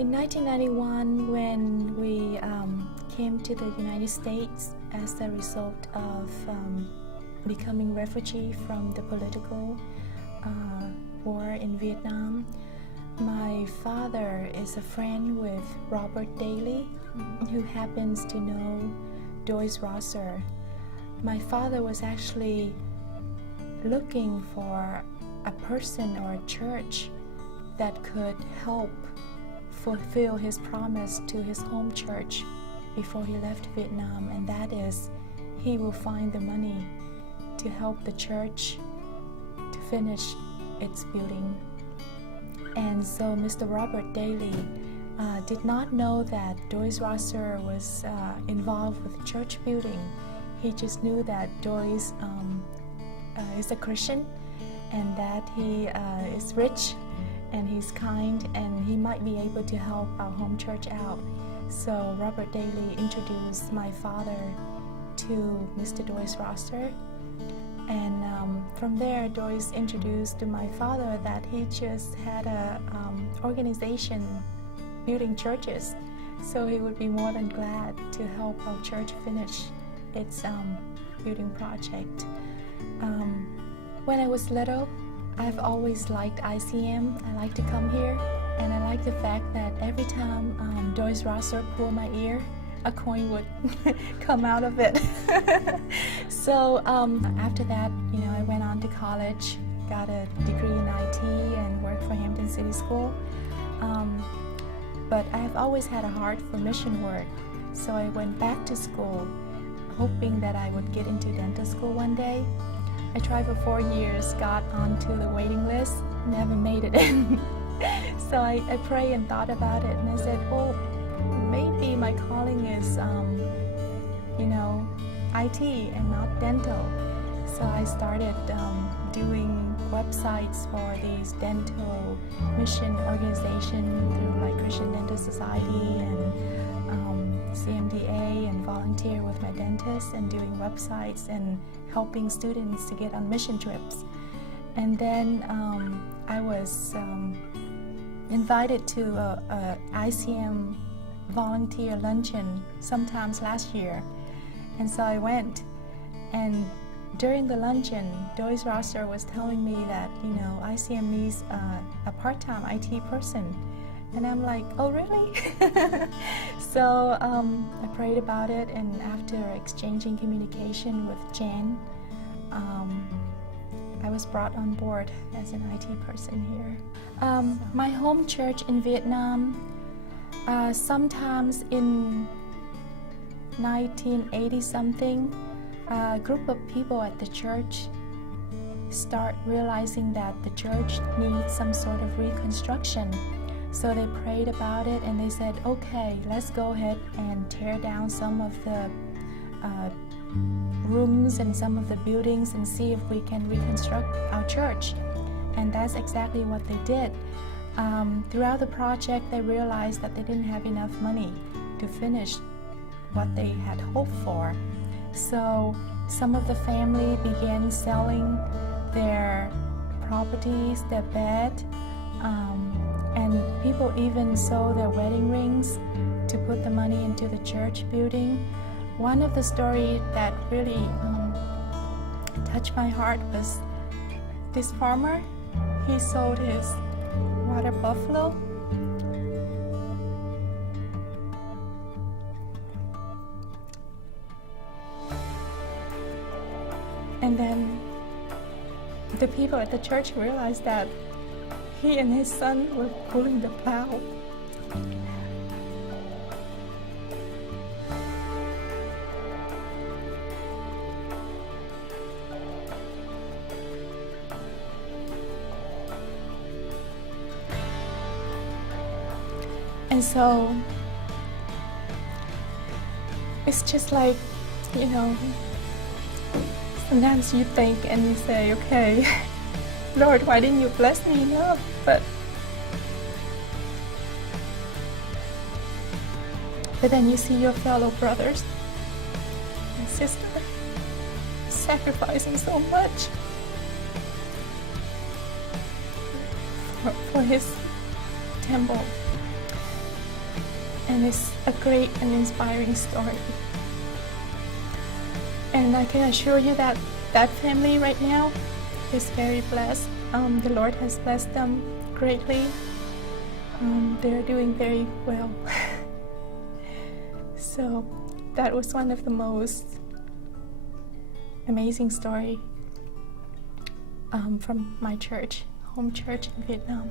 In 1991, when we came to the United States as a result of becoming refugee from the political war in Vietnam, my father is a friend with Robert Daly, who happens to know Doris Rosser. My father was actually looking for a person or a church that could help fulfill his promise to his home church before he left Vietnam, and that is he will find the money to help the church to finish its building. And so Mr. Robert Daly did not know that Doris Rosser was involved with church building. He just knew that Doris is a Christian and that he is rich and he's kind and he might be able to help our home church out. So Robert Daly introduced my father to Mr. Doris Rosser, and from there Doris introduced to my father that he just had a organization building churches, so he would be more than glad to help our church finish its building project. When I was little, I've always liked ICM. I like to come here, and I like the fact that every time Doris Rosser pulled my ear, a coin would come out of it. So after that, I went on to college, got a degree in IT, and worked for Hampton City School. But I've always had a heart for mission work, so I went back to school, hoping that I would get into dental school one day. I tried for 4 years, got onto the waiting list, never made it in. So I prayed and thought about it, and I said, well, maybe my calling is, IT and not dental. So I started doing websites for these dental mission organizations through like Christian Dental Society and CMDA, and volunteer with my dentist and doing websites and helping students to get on mission trips. And then I was invited to a ICM volunteer luncheon sometimes last year, and so I went. And during the luncheon, Doris Rosser was telling me that ICM needs a part-time IT person, and I'm like, oh really? So I prayed about it, and after exchanging communication with Jan, I was brought on board as an IT person here. My home church in Vietnam, sometimes in 1980 something, a group of people at the church start realizing that the church needs some sort of reconstruction. So they prayed about it, and they said, okay, let's go ahead and tear down some of the rooms and some of the buildings and see if we can reconstruct our church. And that's exactly what they did. Throughout the project, they realized that they didn't have enough money to finish what they had hoped for. So some of the family began selling their properties, their bed, and people even sold their wedding rings to put the money into the church building. One of the stories that really touched my heart was this farmer. He sold his water buffalo. And then the people at the church realized that he and his son were pulling the plow. And so it's just like, sometimes you think and you say, okay, Lord, why didn't you bless me enough? But then you see your fellow brothers and sisters sacrificing so much for his temple. and it's a great and inspiring story. And I can assure you that that family right now is very blessed. The Lord has blessed them greatly. They're doing very well. So that was one of the most amazing story from my church, home church in Vietnam.